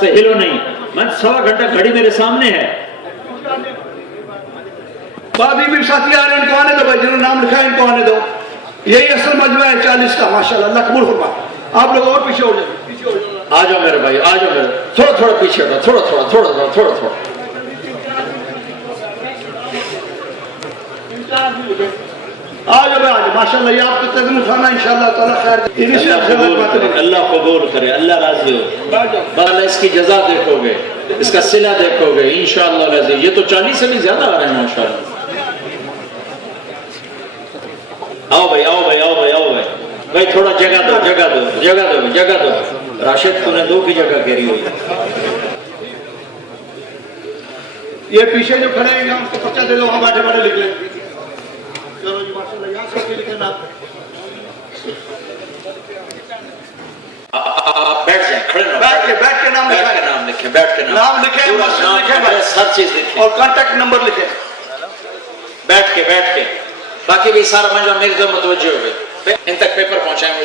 سے ہلو نہیں، میں 1.25 گھنٹہ گھڑی میرے سامنے ہے. بابی بھی ساتھی آ رہے ہیں، ان کو آنے دو بھائی، جنہوں نے نام لکھا ہے ان کو آنے دو. یہی اصل مجمع ہے 40 کا. ماشاءاللہ، اللہ قبول فرما. آپ لوگ اور پیچھے ہو جائیں. آ جاؤ میرے بھائی، آ جاؤ میرے. تھوڑا پیچھے ہٹو، تھوڑا. آ جاؤ بھائی، آ جاؤ. ماشاءاللہ، یہ آپ کا قدم اٹھانا انشاءاللہ تعالیٰ خیر. اللہ قبول کرے، اللہ راضی ہو. اللہ اس کی جزا دیکھو گے، اس کا صلہ دیکھو گے انشاءاللہ العزیز. یہ تو 40 سے بھی زیادہ آ رہے ہیں ماشاءاللہ. آؤ بھائی بھائی تھوڑا جگہ دو. راشد تو نے 2 کی جگہ گھیری ہوئی. یہ پیچھے جو کھڑے ہیں ان کو پرچہ دے دو، وہاں بیٹھے لکھ لیں. چلو جی ماشاءاللہ، یہاں سے لکھیں نا. آپ بیٹھ جائیں، کھڑے نہ بیٹھ کے نام لکھیں. نام لکھیں، بیٹھ کے نام لکھیں، مسجد لکھیں بھائی، ہر چیز لکھیں اور کانٹیکٹ نمبر لکھیں. بیٹھ کے. باقی بھی سارا مجمع میری طرف متوجہ ہو گئے. ان تک پیپر پہنچائیں گے.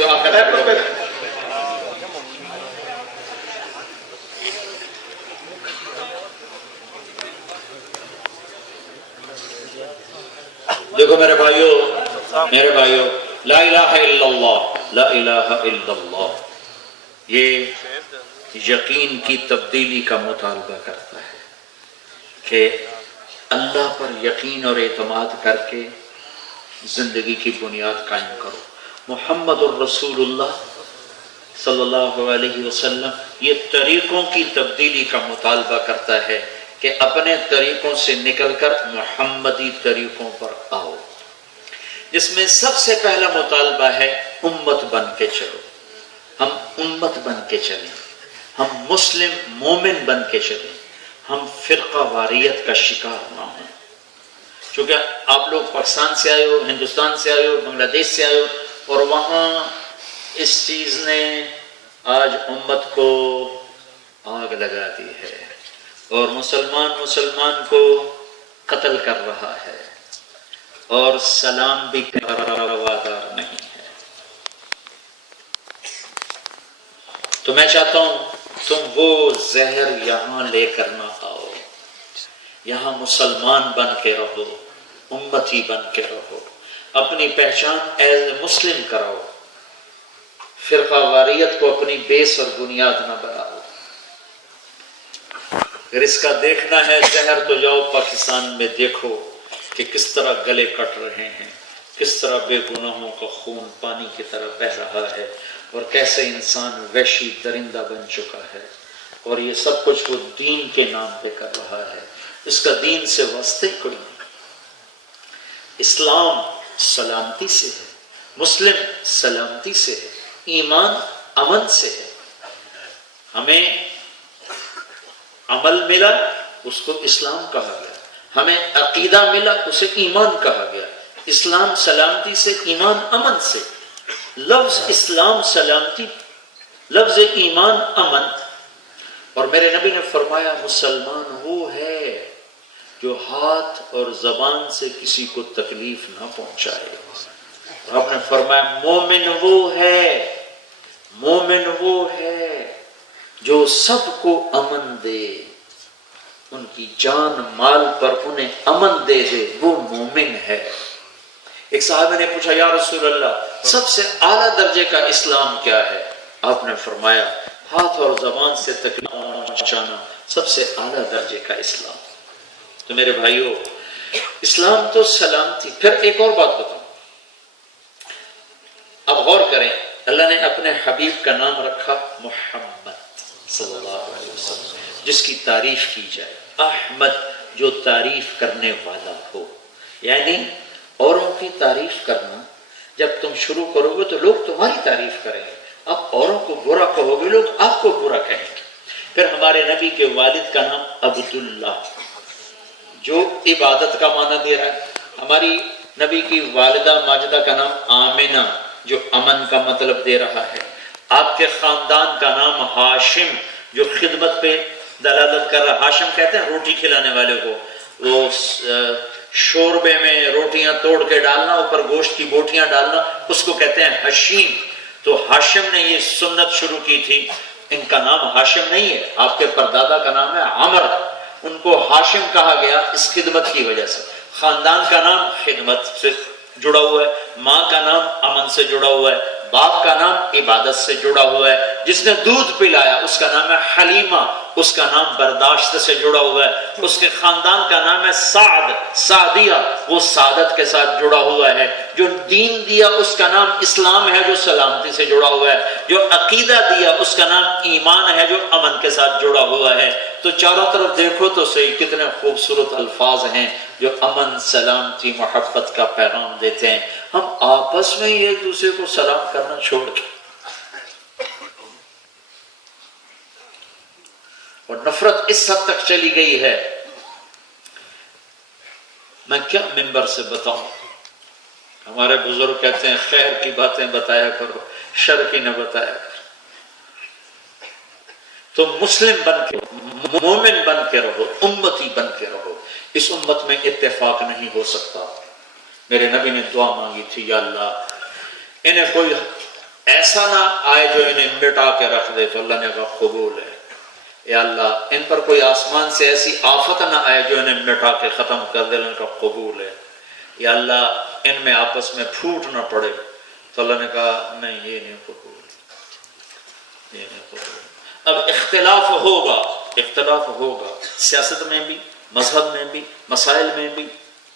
دیکھو میرے بھائیو، لا الہ الا اللہ یہ یقین کی تبدیلی کا مطالبہ کرتا ہے کہ اللہ پر یقین اور اعتماد کر کے زندگی کی بنیاد قائم کرو. محمد الرسول اللہ صلی اللہ علیہ وسلم یہ طریقوں کی تبدیلی کا مطالبہ کرتا ہے کہ اپنے طریقوں سے نکل کر محمدی طریقوں پر آؤ، جس میں سب سے پہلا مطالبہ ہے امت بن کے چلو. ہم امت بن کے چلیں، ہم مسلم مومن بن کے چلیں، ہم فرقہ واریت کا شکار نہ ہوں. چونکہ آپ لوگ پاکستان سے آئے ہو، ہندوستان سے آئے ہو، بنگلہ دیش سے آئے ہو، اور وہاں اس چیز نے آج امت کو آگ لگا دی ہے اور مسلمان کو قتل کر رہا ہے اور سلام بھی روادار نہیں ہے. تو میں چاہتا ہوں تم وہ زہر یہاں لے کر نہ آؤ. یہاں مسلمان بن کے رہو، امتی بن کے رہو، اپنی پہچان ایز مسلم کراؤ. فرقہ واریت کو اپنی بیس اور بنیاد نہ بناؤ. اگر اس کا دیکھنا ہے زہر تو جاؤ پاکستان میں دیکھو کہ کس طرح گلے کٹ رہے ہیں، کس طرح بے گناہوں کا خون پانی کی طرح بہ رہا ہے، اور کیسے انسان وحشی درندہ بن چکا ہے. اور یہ سب کچھ وہ دین کے نام پہ کر رہا ہے. اس کا دین سے واسطے کوئی نہیں. اسلام سلامتی سے ہے، مسلم سلامتی سے ہے، ایمان امن سے ہے. ہمیں عمل ملا، اس کو اسلام کہا گیا. ہمیں عقیدہ ملا، اسے ایمان کہا گیا. اسلام سلامتی سے، ایمان امن سے. لفظ اسلام سلامتی، لفظ ایمان امن. اور میرے نبی نے فرمایا مسلمان وہ ہے جو ہاتھ اور زبان سے کسی کو تکلیف نہ پہنچائے. اور آپ نے فرمایا مومن وہ ہے جو سب کو امن دے، ان کی جان مال پر انہیں امن دے دے، وہ مومن ہے. ایک صحابہ نے پوچھا یا رسول اللہ سب سے اعلیٰ درجے کا اسلام کیا ہے؟ آپ نے فرمایا ہاتھ اور زبان سے تکلیف پہنچانا سب سے اعلیٰ درجے کا اسلام. تو میرے بھائیو، اسلام تو سلامتی. پھر ایک اور بات بتاؤں، اب غور کریں. اللہ نے اپنے حبیب کا نام رکھا محمد صلی اللہ علیہ وسلم، جس کی تعریف کی جائے. احمد، جو تعریف کرنے والا ہو. یعنی اوروں کی تعریف کرنا جب تم شروع کرو گے تو لوگ تمہاری تعریف کریں گے. اب اوروں کو برا کہو گے لوگ آپ کو برا کہیں گے. پھر ہمارے نبی کے والد کا نام عبداللہ، جو عبادت کا معنی دے رہا ہے. ہماری نبی کی والدہ ماجدہ کا نام آمنہ، جو امن کا مطلب دے رہا ہے. آپ کے خاندان کا نام ہاشم، جو خدمت پہ دلالت کر رہا. ہاشم کہتے ہیں روٹی کھلانے والے کو. وہ شوربے میں روٹیاں توڑ کے ڈالنا، اوپر گوشت کی بوٹیاں ڈالنا، اس کو کہتے ہیں حشیم. تو ہاشم نے یہ سنت شروع کی تھی ان کا نام ہاشم نہیں ہے، آپ کے پردادا کا نام ہے عمر، ان کو ہاشم کہا گیا اس خدمت کی وجہ سے۔ خاندان کا نام خدمت سے جڑا ہوا ہے، ماں کا نام امن سے جڑا ہوا ہے، باپ کا نام عبادت سے جڑا ہوا ہے، جس نے دودھ پلایا اس کا نام ہے حلیمہ، اس کا نام برداشت سے جڑا ہوا ہے، اس کے خاندان کا نام ہے سعد، سعدیہ، وہ سعادت کے ساتھ جڑا ہوا ہے، جو دین دیا اس کا نام اسلام ہے جو سلامتی سے جڑا ہوا ہے، جو عقیدہ دیا اس کا نام ایمان ہے جو امن کے ساتھ جڑا ہوا ہے۔ تو چاروں طرف دیکھو تو صحیح کتنے خوبصورت الفاظ ہیں جو امن، سلامتی، محبت کا پیغام دیتے ہیں۔ ہم آپس میں ہی ایک دوسرے کو سلام کرنا چھوڑ کے اور نفرت اس حد تک چلی گئی ہے، میں کیا منبر سے بتاؤں۔ ہمارے بزرگ کہتے ہیں خیر کی باتیں بتایا کرو، شر کی نہ بتایا کرو۔ تم مسلم بن کے، مومن بن کے رہو، امتی بن کے رہو۔ اس امت میں اتفاق نہیں ہو سکتا۔ میرے نبی نے دعا مانگی تھی، یا اللہ انہیں کوئی ایسا نہ آئے جو انہیں مٹا کے رکھ دے، تو اللہ نے کہا قبول ہے۔ یا اللہ ان پر کوئی آسمان سے ایسی آفت نہ آئے جو انہیں مٹا کے ختم کر دے، اللہ نے کہا قبول ہے۔ یا اللہ ان میں آپس میں پھوٹ نہ پڑے، تو اللہ نے کہا نہیں، یہ نہیں قبول، یہ نہیں قبول۔ اب اختلاف ہوگا، اختلاف ہوگا، سیاست میں بھی، مذہب میں بھی، مسائل میں بھی،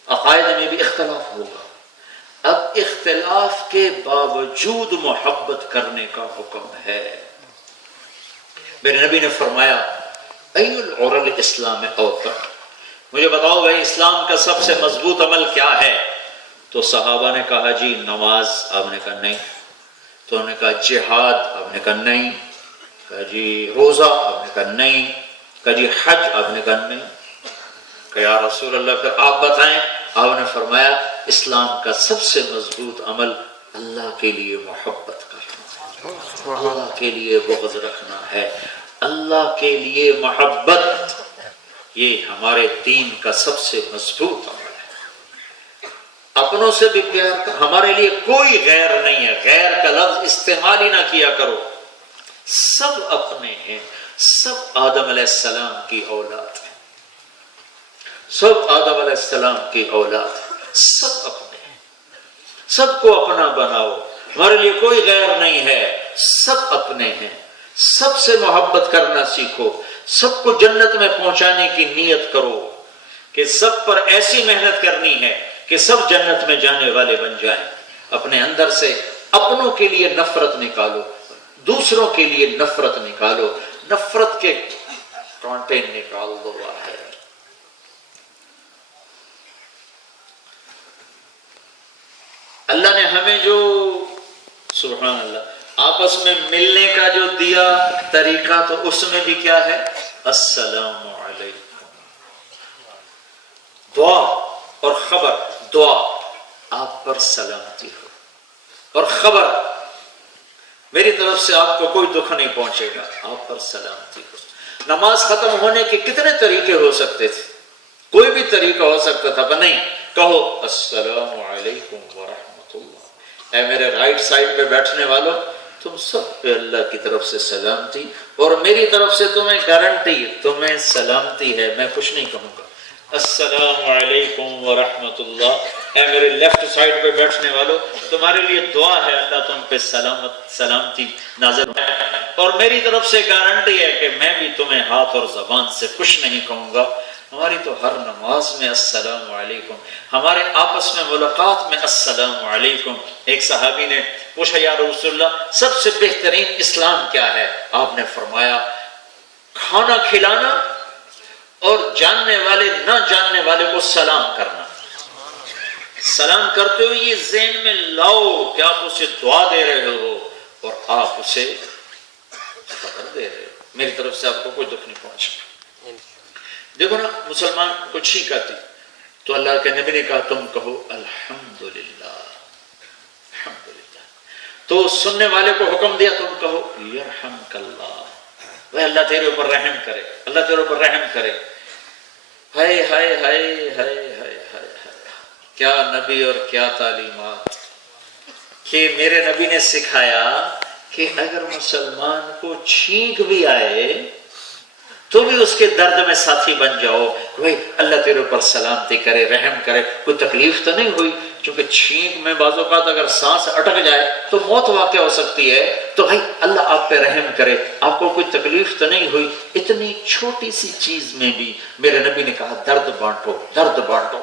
عقائد میں بھی اختلاف ہوگا۔ اب اختلاف کے باوجود محبت کرنے کا حکم ہے۔ میرے نبی نے فرمایا ای العرى الاسلام اوثق، مجھے بتاؤ بھائی اسلام کا سب سے مضبوط عمل کیا ہے؟ تو صحابہ نے کہا جی نماز، آپ نے کہا نہیں۔ تو انہوں نے کہا جہاد، آپ نے کہا نہیں۔ کہا جی روزہ، آپ نے کہا نہیں۔ کہا جی حج، آپ نے کہا نہیں۔ کہ یا رسول اللہ پھر آپ بتائیں۔ آپ نے فرمایا اسلام کا سب سے مضبوط عمل اللہ کے لیے محبت کرنا ہے، اللہ کے لیے بغض رکھنا ہے، اللہ کے لیے محبت، یہ ہمارے دین کا سب سے مضبوط عمل ہے۔ اپنوں سے بھی پیار کر، ہمارے لیے کوئی غیر نہیں ہے، غیر کا لفظ استعمال ہی نہ کیا کرو، سب اپنے ہیں، سب آدم علیہ السلام کی اولاد ہیں، سب آدم علیہ السلام کی اولاد ہیں، سب اپنے ہیں، سب کو اپنا بناؤ، ہمارے لیے کوئی غیر نہیں ہے، سب اپنے ہیں، سب سے محبت کرنا سیکھو، سب کو جنت میں پہنچانے کی نیت کرو کہ سب پر ایسی محنت کرنی ہے کہ سب جنت میں جانے والے بن جائیں۔ اپنے اندر سے اپنوں کے لیے نفرت نکالو، دوسروں کے لیے نفرت نکالو، نفرت کے کانٹے نکال دو باہر۔ اللہ نے ہمیں جو سبحان اللہ آپس میں ملنے کا جو دیا طریقہ، تو اس میں بھی کیا ہے؟ السلام علیکم، دعا اور خبر، دعا آپ پر سلامتی ہو، اور خبر میری طرف سے آپ کو کوئی دکھ نہیں پہنچے گا، آپ پر سلامتی ہو۔ نماز ختم ہونے کے کتنے طریقے ہو سکتے تھے، کوئی بھی طریقہ ہو سکتا تھا، پر نہیں، کہو السلام علیکم ورحمۃ اللہ۔ اے میرے رائٹ سائڈ پہ بیٹھنے والوں، تم سب پہ اللہ کی طرف سے سلامتی، اور میری طرف سے تمہیں گارنٹی، تمہیں سلامتی ہے، میں کچھ نہیں کہوں گا۔ السلام علیکم ورحمۃ اللہ۔ اے میرے لیفٹ سائڈ پہ بیٹھنے والوں، تمہارے لیے دعا ہے اللہ تم پہ سلامتی نازل ہے، اور میری طرف سے گارنٹی ہے کہ میں بھی تمہیں ہاتھ اور زبان سے کچھ نہیں کہوں گا۔ ہماری تو ہر نماز میں السلام علیکم، ہمارے آپس میں ملاقات میں السلام علیکم۔ ایک صحابی نے پوچھا یا رسول اللہ سب سے بہترین اسلام کیا ہے؟ آپ نے فرمایا کھانا کھلانا اور جاننے والے نہ جاننے والے کو سلام کرنا۔ سلام کرتے ہوئے یہ ذہن میں لاؤ کہ آپ اسے دعا دے رہے ہو اور آپ اسے خبر دے رہے ہو، میری طرف سے آپ کو کوئی دکھ نہیں پہنچا۔ دیکھو نا، مسلمان کو چھینک آتی تو اللہ کے نبی نے کہا تم کہو الحمدللہ، الحمدللہ۔ تو سننے والے کو حکم دیا تم کہو یرحمک اللہ، وہ اللہ تیرے اوپر رحم کرے، اللہ تیرے اوپر رحم کرے۔ ہائے ہائے ہائے ہائے ہائے ہائے، کیا نبی اور کیا تعلیمات، کہ میرے نبی نے سکھایا کہ اگر مسلمان کو چھینک بھی آئے تو بھی اس کے درد میں ساتھی بن جاؤ، بھائی اللہ تیرے اوپر سلامتی کرے، رحم کرے، کوئی تکلیف تو نہیں ہوئی، چونکہ چھینک میں بعض اوقات اگر سانس اٹک جائے تو موت واقع ہو سکتی ہے، تو بھائی اللہ آپ پہ رحم کرے، آپ کو کوئی تکلیف تو نہیں ہوئی۔ اتنی چھوٹی سی چیز میں بھی میرے نبی نے کہا درد بانٹو، درد بانٹو۔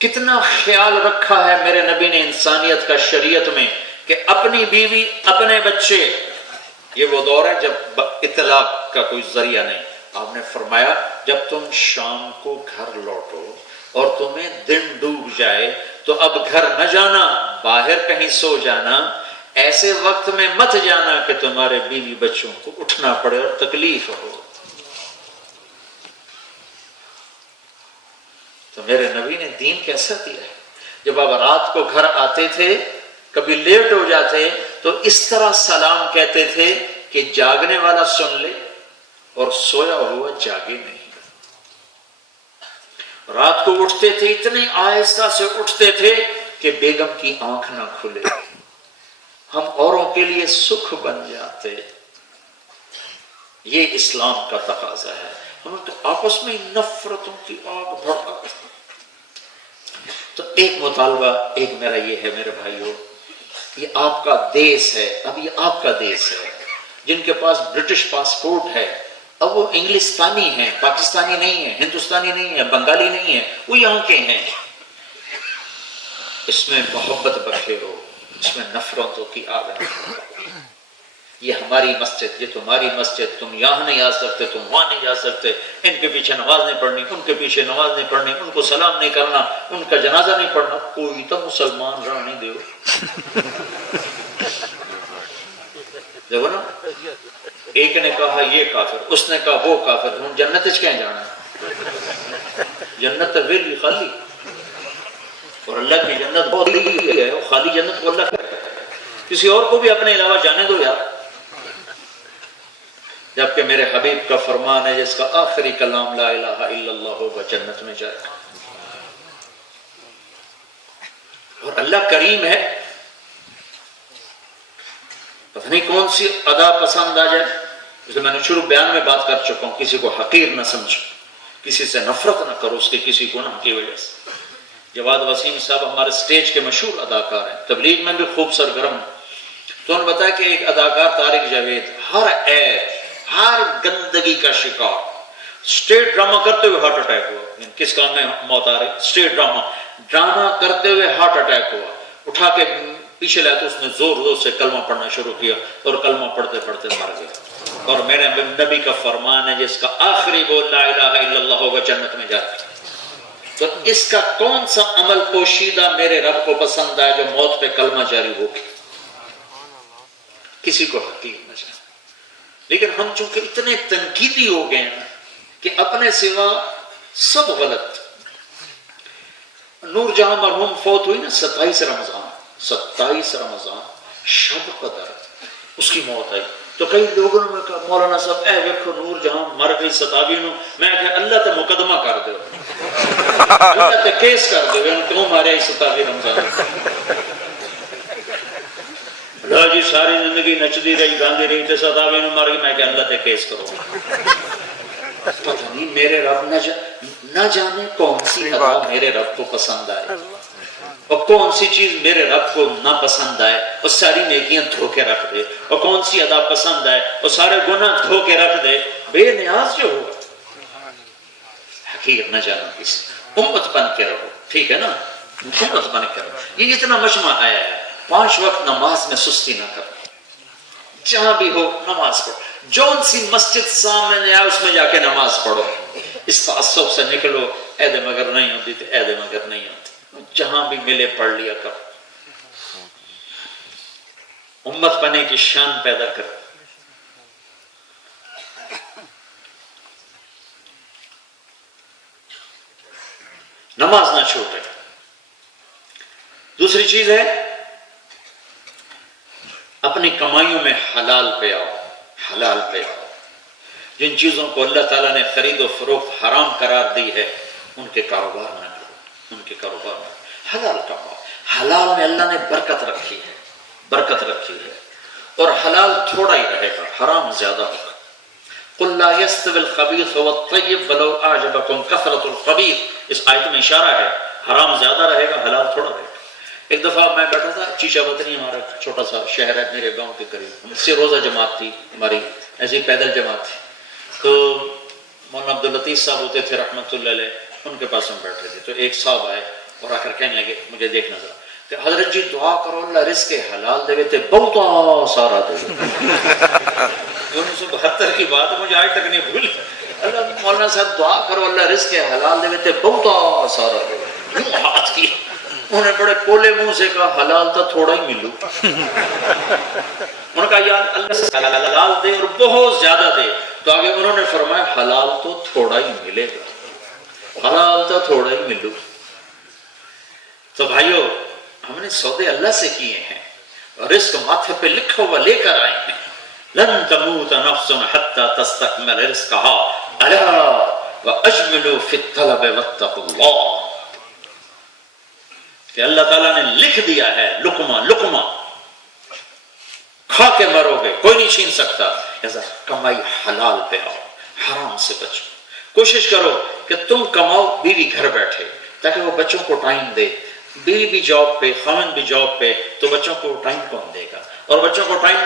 کتنا خیال رکھا ہے میرے نبی نے انسانیت کا شریعت میں کہ اپنی بیوی، اپنے بچے، یہ وہ دور ہے جب اطلاق کا کوئی ذریعہ نہیں، آپ نے فرمایا جب تم شام کو گھر لوٹو اور تمہیں دن ڈوب جائے تو اب گھر نہ جانا، باہر کہیں سو جانا، ایسے وقت میں مت جانا کہ تمہارے بیوی بچوں کو اٹھنا پڑے اور تکلیف ہو۔ تو میرے نبی نے دین کیسا دیا ہے؟ جب آپ رات کو گھر آتے تھے، کبھی لیٹ ہو جاتے تو اس طرح سلام کہتے تھے کہ جاگنے والا سن لے اور سویا ہوا جاگے نہیں۔ رات کو اٹھتے تھے اتنی آہستہ سے اٹھتے تھے کہ بیگم کی آنکھ نہ کھلے، ہم اوروں کے لیے سکھ بن جاتے۔ یہ اسلام کا تقاضا ہے۔ ہم تو آپس میں نفرتوں کی آگ بھڑکا۔ تو ایک مطالبہ ایک میرا یہ ہے میرے بھائیوں، یہ آپ کا دیس ہے، اب یہ آپ کا دیس ہے۔ جن کے پاس برٹش پاسپورٹ ہے اب وہ انگلستانی ہیں، پاکستانی نہیں ہیں، ہندوستانی نہیں ہیں، بنگالی نہیں ہیں، وہ یہاں کے ہیں۔ اس میں محبت بکھیرو، اس میں نفرتوں کی آگ نہ بھڑکاؤ۔ یہ ہماری مسجد، یہ تمہاری مسجد، تم یہاں نہیں آ سکتے، تم وہاں نہیں جا سکتے، ان کے پیچھے نماز نہیں پڑھنی، ان کے پیچھے نماز نہیں پڑھنی، ان کو سلام نہیں کرنا، ان کا جنازہ نہیں پڑھنا، کوئی تو مسلمان رہنے دیو۔ دیکھو نا، ایک نے کہا یہ کافر، اس نے کہا وہ کافر، ہم جنت کہیں جانا ہے؟ جنت ویلی خالی، اور اللہ کی جنت بہت بڑی ہے، خالی جنت کو اللہ کرے، کسی اور کو بھی اپنے علاوہ جانے دو یار۔ جبکہ میرے حبیب کا فرمان ہے جس کا آخری کلام لا الہ الا اللہ ہوگا جنت میں جائے گا۔ اور اللہ کریم ہے، پتہ نہیں کون سی ادا پسند آ جائے، جیسے میں نے شروع بیان میں بات کر چکا ہوں، کسی کو حقیر نہ سمجھو، کسی سے نفرت نہ کرو اس کے کسی گناہ کی وجہ سے۔ جواد وسیم صاحب ہمارے سٹیج کے مشہور اداکار ہیں، تبلیغ میں بھی خوب سرگرم ہیں۔ تو انہوں نے بتایا کہ ایک اداکار طارق جاوید ہر عیب، ہر گندگی کا شکار، سٹیج ڈرامہ کرتے ہوئے ہارٹ اٹیک ہوا۔ کس کام میں موت آ رہی؟ سٹیج ڈرامہ کرتے ہوئے ہارٹ اٹیک ہوا، اٹھا کے پیچھے لائے تو اس نے زور زور سے کلمہ پڑھنا شروع کیا اور کلمہ پڑھتے پڑھتے مر گیا۔ اور میرے نبی کا فرمان ہے جس کا آخری بول لا الہ الا اللہ ہوگا جنت میں جاتا ہے۔ تو اس کا کون سا عمل پوشیدہ میرے رب کو پسند آئے جو موت پہ کلمہ جاری ہو گیا؟ کسی کو حقیر نہ جائے۔ لیکن ہم چونکہ اتنے تنقیدی ہو گئے ہیں کہ اپنے سوا سب غلط۔ نور جہاں مرحوم فوت ہوئی نا 27 رمضان شب قدر اس کی موت آئی، تو کئی لوگوں نے کہا مولانا صاحب اے ویکھو نور جہاں مر گئی 27 نو، میں کہ اللہ تے مقدمہ کر دو، اللہ تے کیس کر دو، ان کیوں مارے 27 رمضان؟ اللہ جی ساری زندگی نچدی رہی گاندھی رہی تے 27 نو مر گئی، میں کہ اللہ تے کیس کرو۔ پتہ نہیں میرے رب نہ جانے کون سی ادا میرے رب کو پسند آئے اور کون سی چیز میرے رب کو نہ پسند آئے اور ساری نیکیاں دھو کے رکھ دے، اور کون سی ادا پسند آئے اور سارے گناہ دھو کے رکھ دے۔ بے نیاز جو ہوا حقیر نہ جانا کسی، امت بن کے رہو، ٹھیک ہے نا، امت بن کے رہو۔ یہ اتنا مجمع آیا ہے، 5 وقت نماز میں سستی نہ کرو، جہاں بھی ہو نماز پڑھو، جون سی مسجد سامنے آئے اس میں جا کے نماز پڑھو، اس تعصب سے نکلو اید مگر نہیں ہوتی تو اید مگر نہیں ہوتی، جہاں بھی ملے پڑھ لیا کرو، امت بنے کی شان پیدا کرو۔ نماز نہ چھوٹے۔ دوسری چیز ہے اپنی کمائیوں میں حلال پہ آؤ، حلال پہ آؤ۔ جن چیزوں کو اللہ تعالیٰ نے خرید و فروخت حرام قرار دی ہے ان کے کاروبار نہ کرو، ان کے کاروبار میں حلال کماؤ۔ حلال میں اللہ نے برکت رکھی ہے، برکت رکھی ہے، اور حلال تھوڑا ہی رہے گا، حرام زیادہ ہوگا۔ قُلْ لَا يَسْتَوِي الْخَبِيثُ وَالطَّيِّبُ وَلَوْ أَعْجَبَكُمْ كَثْرَةُ الْخَبِيثِ، اس آیت میں اشارہ ہے، حرام زیادہ رہے گا، حلال تھوڑا رہے گا۔ ایک دفعہ میں بیٹھا تھا چیچا وطنی، ہمارا چھوٹا سا شہر ہے میرے گاؤں کے قریب، ہم سے روزہ جماعت تھی ہماری، ایسی پیدل جماعت تھی، تو مولانا عبداللطیف صاحب ہوتے تھے رحمۃ اللہ علیہ، ان کے پاس ہم بیٹھے تھے، تو ایک صاحب آئے اور آ کر کہنے لگے، مجھے دیکھنا ذرا، کہ حضرت جی دعا کرو اللہ رزق حلال دے تے بہت سارا دے۔ 1972 کی بات ہے، مجھے آج تک نہیں بھول، اللہ مولانا صاحب دعا کرو اللہ رزق حلال دے تے بہت سارا دے، یوں ہاتھ کی، انہوں نے بڑے پولے منہ سے کہا حلال تو تھوڑا ہی ملو، انہوں نے کہا یا اللہ حلال دے اور بہت زیادہ دے، تو آگے انہوں نے فرمایا حلال تو تھوڑا ہی ملے گا، حلال تو تھوڑا ہی ملو۔ تو بھائیو ہم نے سودے اللہ سے کیے ہیں، رزق ماتھے پہ لکھا ہوا لے کر آئے ہیں، لن تموت نفس حتى تستكمل رزقها الا واجملوا في الطلب واتقوا الله، کہ اللہ تعالیٰ نے لکھ دیا ہے لقمہ لقمہ کھا کے مرو گے، کوئی نہیں چھین سکتا، ایسا کمائی حلال پہ آؤ، حرام سے بچو، کوشش کرو کہ تم کماؤ، بیوی گھر بیٹھے تاکہ وہ بچوں کو ٹائم دے، بیوی بھی جاب پہ، خاوند بھی جاب پہ، تو بچوں کو ٹائم کون دے گا، اور بچوں کو ٹائم